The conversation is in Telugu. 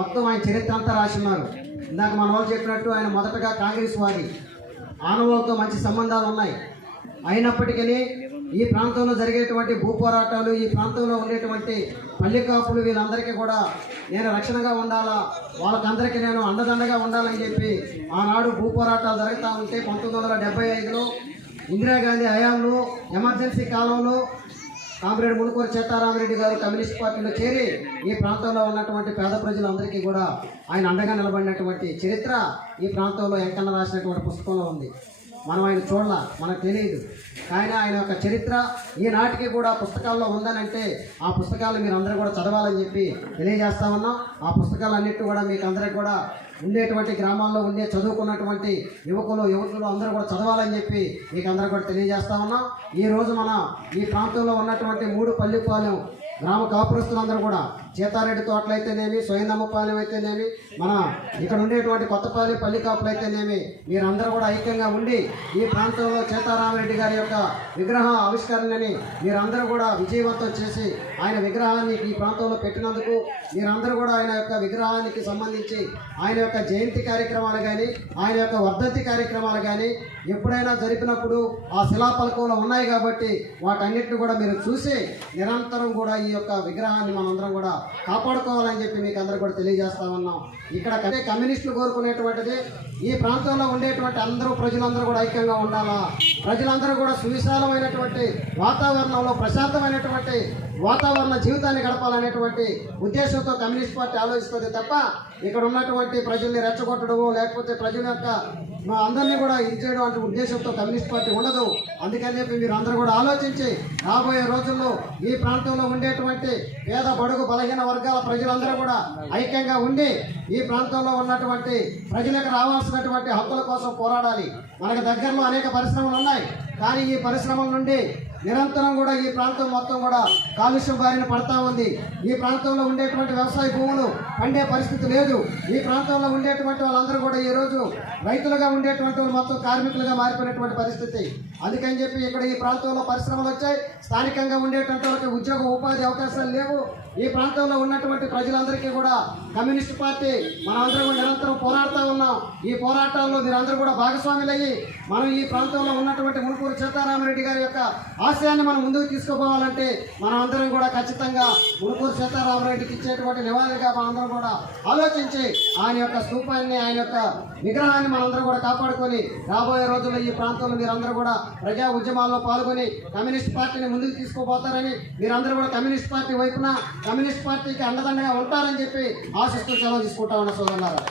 మొత్తం ఆయన చరిత్ర అంతా రాసి ఉన్నారు. ఇందాక మన వాళ్ళు చెప్పినట్టు ఆయన మొదటగా కాంగ్రెస్ వారి ఆనవాళ్ళతో మంచి సంబంధాలు ఉన్నాయి. అయినప్పటికీ ఈ ప్రాంతంలో జరిగేటువంటి భూ పోరాటాలు, ఈ ప్రాంతంలో ఉండేటువంటి పల్లె కాపులు వీళ్ళందరికీ కూడా నేను రక్షణగా ఉండాలా, వాళ్ళకందరికీ నేను అండదండగా ఉండాలని చెప్పి ఆనాడు భూ పోరాటాలు జరుగుతూ ఉంటే 1975లో ఇందిరాగాంధీ హయాంలో ఎమర్జెన్సీ కాలంలో కామ్రేడ్ మునుకూరు సీతారామరెడ్డి గారు కమ్యూనిస్ట్ పార్టీలో చేరి ఈ ప్రాంతంలో ఉన్నటువంటి పేద ప్రజలందరికీ కూడా ఆయన అండగా నిలబడినటువంటి చరిత్ర ఈ ప్రాంతంలో వెంకన్న రాసినటువంటి పుస్తకంలో ఉంది. మనం ఆయన చూడాల, మనకు తెలియదు, కానీ ఆయన యొక్క చరిత్ర ఈనాటికి కూడా పుస్తకాల్లో ఉందనంటే ఆ పుస్తకాలు మీరు అందరూ కూడా చదవాలని చెప్పి తెలియజేస్తా ఉన్నాం. ఆ పుస్తకాలన్నిటి కూడా మీకు అందరికి కూడా ఉండేటువంటి గ్రామాల్లో ఉండే చదువుకున్నటువంటి యువకులు అందరూ కూడా చదవాలని చెప్పి మీకు అందరూ కూడా తెలియజేస్తా ఉన్నాం. ఈరోజు మన ఈ ప్రాంతంలో ఉన్నటువంటి 3 పల్లెపాలెం గ్రామ కాపురస్తులందరూ కూడా సీతారెడ్డి తోటలు అయితేనేమి, సోయిందమ్మపాలెం అయితేనేమి, మన ఇక్కడ ఉండేటువంటి కొత్తపాలెం పల్లి కాపులు అయితేనేమి మీరందరూ కూడా ఐక్యంగా ఉండి ఈ ప్రాంతంలో సీతారామరెడ్డి గారి యొక్క విగ్రహ ఆవిష్కరణని మీరందరూ కూడా విజయవంతం చేసి ఆయన విగ్రహాన్ని ఈ ప్రాంతంలో పెట్టినందుకు మీరందరూ కూడా ఆయన యొక్క విగ్రహానికి సంబంధించి ఆయన యొక్క జయంతి కార్యక్రమాలు కానీ, ఆయన యొక్క వర్ధంతి కార్యక్రమాలు కానీ ఎప్పుడైనా జరిపినప్పుడు ఆ శిలాఫలకంలో ఉన్నాయి కాబట్టి వాటన్నిటిని కూడా మీరు చూసి నిరంతరం కూడా ఈ యొక్క విగ్రహాన్ని మనందరం కూడా కాపాడుకోవాలని చెప్పి మీకు అందరూ కూడా తెలియజేస్తా ఉన్నాం. ఇక్కడ కమ్యూనిస్టులు కోరుకునేటువంటిది ఈ ప్రాంతంలో ఉండేటువంటి ప్రజలందరూ కూడా ఐక్యంగా ఉండాలా, ప్రజలందరూ కూడా సువిశాలమైనటువంటి వాతావరణంలో ప్రశాంతమైనటువంటి వాతావరణ జీవితాన్ని గడపాలనేటువంటి ఉద్దేశంతో కమ్యూనిస్ట్ పార్టీ ఆలోచిస్తుంది తప్ప ఇక్కడ ఉన్నటువంటి ప్రజల్ని రెచ్చగొట్టడము లేకపోతే ప్రజల యొక్క అందరినీ కూడా ఇది చేయడం అంటే ఉద్దేశంతో కమ్యూనిస్ట్ పార్టీ ఉండదు. అందుకని చెప్పి మీరు అందరూ కూడా ఆలోచించి రాబోయే రోజుల్లో ఈ ప్రాంతంలో ఉండేటువంటి పేద బడుగు బలహీన వర్గాల ప్రజలందరూ కూడా ఐక్యంగా ఉండి ఈ ప్రాంతంలో ఉన్నటువంటి ప్రజలకు రావాల్సినటువంటి హక్కుల కోసం పోరాడాలి. మనకు దగ్గరలో అనేక పరిశ్రమలు ఉన్నాయి, కానీ ఈ పరిశ్రమల నుండి నిరంతరం కూడా ఈ ప్రాంతం మొత్తం కూడా కాలుష్యం బారిన పడతా ఉంది. ఈ ప్రాంతంలో ఉండేటువంటి వ్యవసాయ భూములు పండే పరిస్థితి లేదు. ఈ ప్రాంతంలో ఉండేటువంటి వాళ్ళందరూ కూడా ఈరోజు రైతులుగా ఉండేటువంటి వాళ్ళు మొత్తం కార్మికులుగా మారిపోయినటువంటి పరిస్థితి. అందుకని చెప్పి ఇక్కడ ఈ ప్రాంతంలో పరిశ్రమలు వచ్చాయి, స్థానికంగా ఉండేటువంటి వాళ్ళకి ఉద్యోగ ఉపాధి అవకాశాలు లేవు. ఈ ప్రాంతంలో ఉన్నటువంటి ప్రజలందరికీ కూడా కమ్యూనిస్ట్ పార్టీ మనమందరం కూడా నిరంతరం పోరాడుతూ ఉన్నాం. ఈ పోరాటాల్లో మీరందరూ కూడా భాగస్వాములయ్యి మనం ఈ ప్రాంతంలో ఉన్నటువంటి మునుకూరు సీతారామరెడ్డి గారి యొక్క ఆశయాన్ని మనం ముందుకు తీసుకుపోవాలంటే మనం అందరం కూడా ఖచ్చితంగా మునుకూరు సీతారామరెడ్డికి ఇచ్చేటువంటి నివాళిగా మనందరం కూడా ఆలోచించి ఆయన యొక్క స్తూపాన్ని, ఆయన యొక్క విగ్రహాన్ని మనందరం కూడా కాపాడుకొని రాబోయే రోజుల్లో ఈ ప్రాంతంలో మీరందరూ కూడా ప్రజా ఉద్యమాల్లో పాల్గొని కమ్యూనిస్ట్ పార్టీని ముందుకు తీసుకుపోతారని, మీరందరూ కూడా కమ్యూనిస్ట్ పార్టీ వైపున కమ్యూనిస్ట్ పార్టీకి అండదండగా ఉంటారని చెప్పి ఆశిస్తూ సెలవు తీసుకుంటా ఉన్న సోదరులారా.